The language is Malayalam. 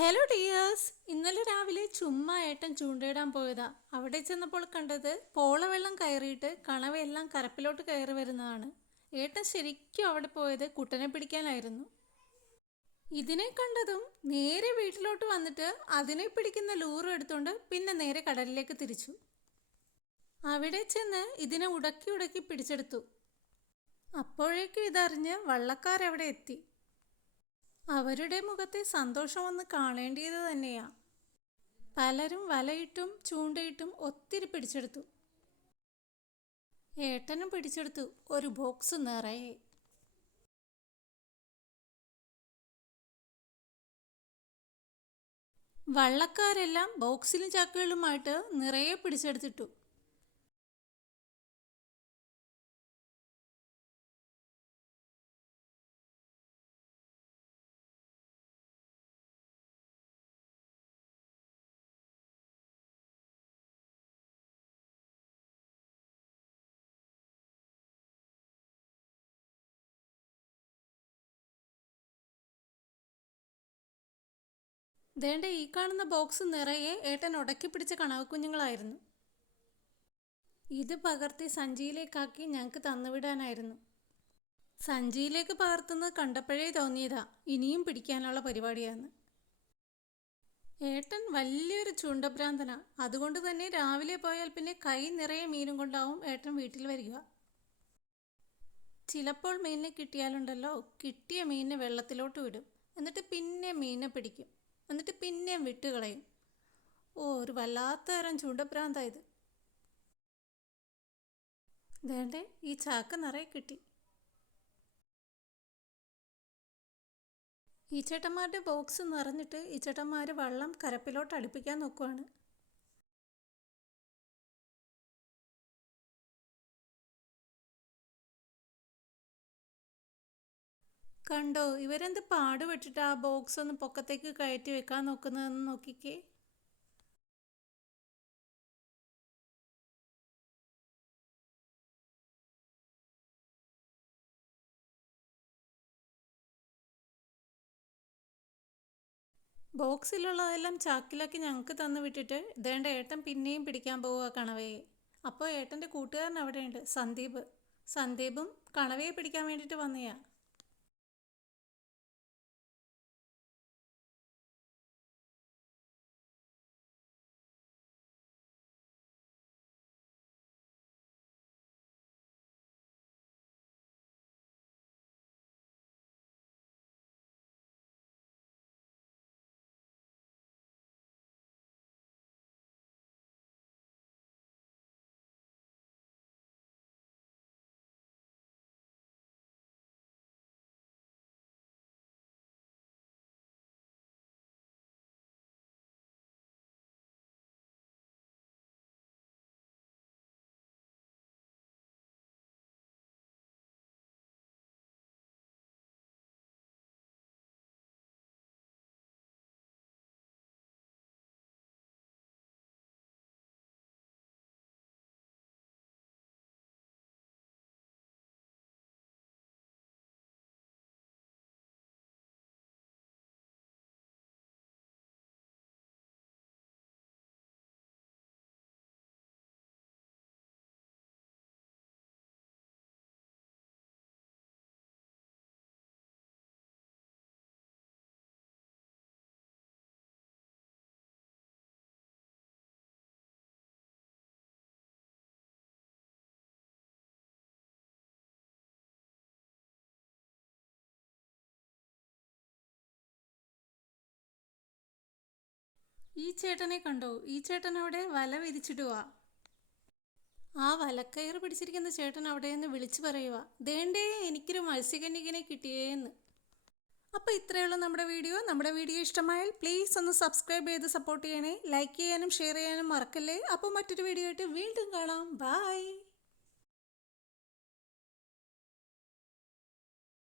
ഹലോ ഡിയേഴ്സ് ഇന്നലെ രാവിലെ ചുമ്മാ ഏട്ടൻ ചൂണ്ടയിടാൻ പോയതാ. അവിടെ ചെന്നപ്പോൾ കണ്ടത് പോളവെള്ളം കയറിയിട്ട് കണവയെല്ലാം കരപ്പിലോട്ട് കയറി വരുന്നതാണ്. ഏട്ടൻ ശരിക്കും അവിടെ പോയത് കുട്ടനെ പിടിക്കാനായിരുന്നു. ഇതിനെ കണ്ടതും നേരെ വീട്ടിലോട്ട് വന്നിട്ട് അതിനെ പിടിക്കുന്ന ലൂറും എടുത്തുകൊണ്ട് പിന്നെ നേരെ കടലിലേക്ക് തിരിച്ചു. അവിടെ ചെന്ന് ഇതിനെ ഉടക്കി ഉടക്കി പിടിച്ചെടുത്തു. അപ്പോഴേക്കും ഇതറിഞ്ഞ് വള്ളക്കാരവിടെ എത്തി. അവരുടെ മുഖത്തെ സന്തോഷമൊന്ന് കാണേണ്ടിയത് തന്നെയാ. പലരും വലയിട്ടും ചൂണ്ടയിട്ടും ഒത്തിരി പിടിച്ചെടുത്തു. ഏട്ടനും പിടിച്ചെടുത്തു ഒരു ബോക്സ് നിറയെ. വള്ളക്കാരെല്ലാം ബോക്സിലും ചാക്കുകളുമായിട്ട് നിറയെ പിടിച്ചെടുത്തിട്ടു. ദേണ്ട ഈ കാണുന്ന ബോക്സ് നിറയെ ഏട്ടൻ ഉടക്കി പിടിച്ച കണവക്കുഞ്ഞുങ്ങളായിരുന്നു. ഇത് പകർത്തി സഞ്ചിയിലേക്കാക്കി ഞങ്ങൾക്ക് തന്നുവിടാനായിരുന്നു. സഞ്ചിയിലേക്ക് പകർത്തുന്നത് കണ്ടപ്പോഴേ തോന്നിയതാ ഇനിയും പിടിക്കാനുള്ള പരിപാടിയാണ് ഏട്ടൻ വലിയൊരു ചൂണ്ടഭ്രാന്തന. അതുകൊണ്ട് തന്നെ രാവിലെ പോയാൽ പിന്നെ കൈ നിറയെ മീനും കൊണ്ടാവും ഏട്ടൻ വീട്ടിൽ വരിക. ചിലപ്പോൾ മീനിനെ കിട്ടിയാലുണ്ടല്ലോ കിട്ടിയ മീനിനെ വെള്ളത്തിലോട്ട് വിടും. എന്നിട്ട് പിന്നെ മീനിനെ പിടിക്കും. എന്നിട്ട് പിന്നെയും വിട്ടുകളയും ഓ ഒരു വല്ലാത്ത തരം ചൂണ്ടഭ്രാന്തായത്. വേണ്ടേ ഈ ചാക്ക് നിറയെ കിട്ടി. ഈ ചേട്ടന്മാരുടെ ബോക്സ് നിറഞ്ഞിട്ട് ഈ ചേട്ടന്മാർ വെള്ളം കരപ്പിലോട്ട് അടുപ്പിക്കാൻ നോക്കുവാണ്. കണ്ടോ? ഇവരെന്ത് പാടുപെട്ടിട്ട് ആ ബോക്സ് ഒന്ന് പൊക്കത്തേക്ക് കയറ്റി വെക്കാൻ നോക്കുന്നതെന്ന് നോക്കിക്കേ. ബോക്സിലുള്ളതെല്ലാം ചാക്കിലാക്കി ഞങ്ങൾക്ക് തന്നു വിട്ടിട്ട് ഇതേണ്ട ഏട്ടൻ പിന്നെയും പിടിക്കാൻ പോവുക കണവയെ അപ്പോൾ ഏട്ടന്റെ കൂട്ടുകാരൻ അവിടെയുണ്ട് സന്ദീപ്. സന്ദീപും കണവയെ പിടിക്കാൻ വേണ്ടിയിട്ട് വന്നയാ. ഈ ചേട്ടനെ കണ്ടോ? ഈ ചേട്ടൻ അവിടെ വല വിരിച്ചിടുക ആ വലക്കയറ് പിടിച്ചിരിക്കുന്ന ചേട്ടൻ അവിടെ നിന്ന് വിളിച്ചു പറയുക ദേണ്ടേ എനിക്കൊരു മത്സ്യകന്യകനെ കിട്ടിയേന്ന്. അപ്പോൾ ഇത്രയുള്ള നമ്മുടെ വീഡിയോ. നമ്മുടെ വീഡിയോ ഇഷ്ടമായാൽ പ്ലീസ് ഒന്ന് സബ്സ്ക്രൈബ് ചെയ്ത് സപ്പോർട്ട് ചെയ്യണേ. ലൈക്ക് ചെയ്യാനും ഷെയർ ചെയ്യാനും മറക്കല്ലേ? അപ്പോൾ മറ്റൊരു വീഡിയോ ആയിട്ട് വീണ്ടും കാണാം. ബായ്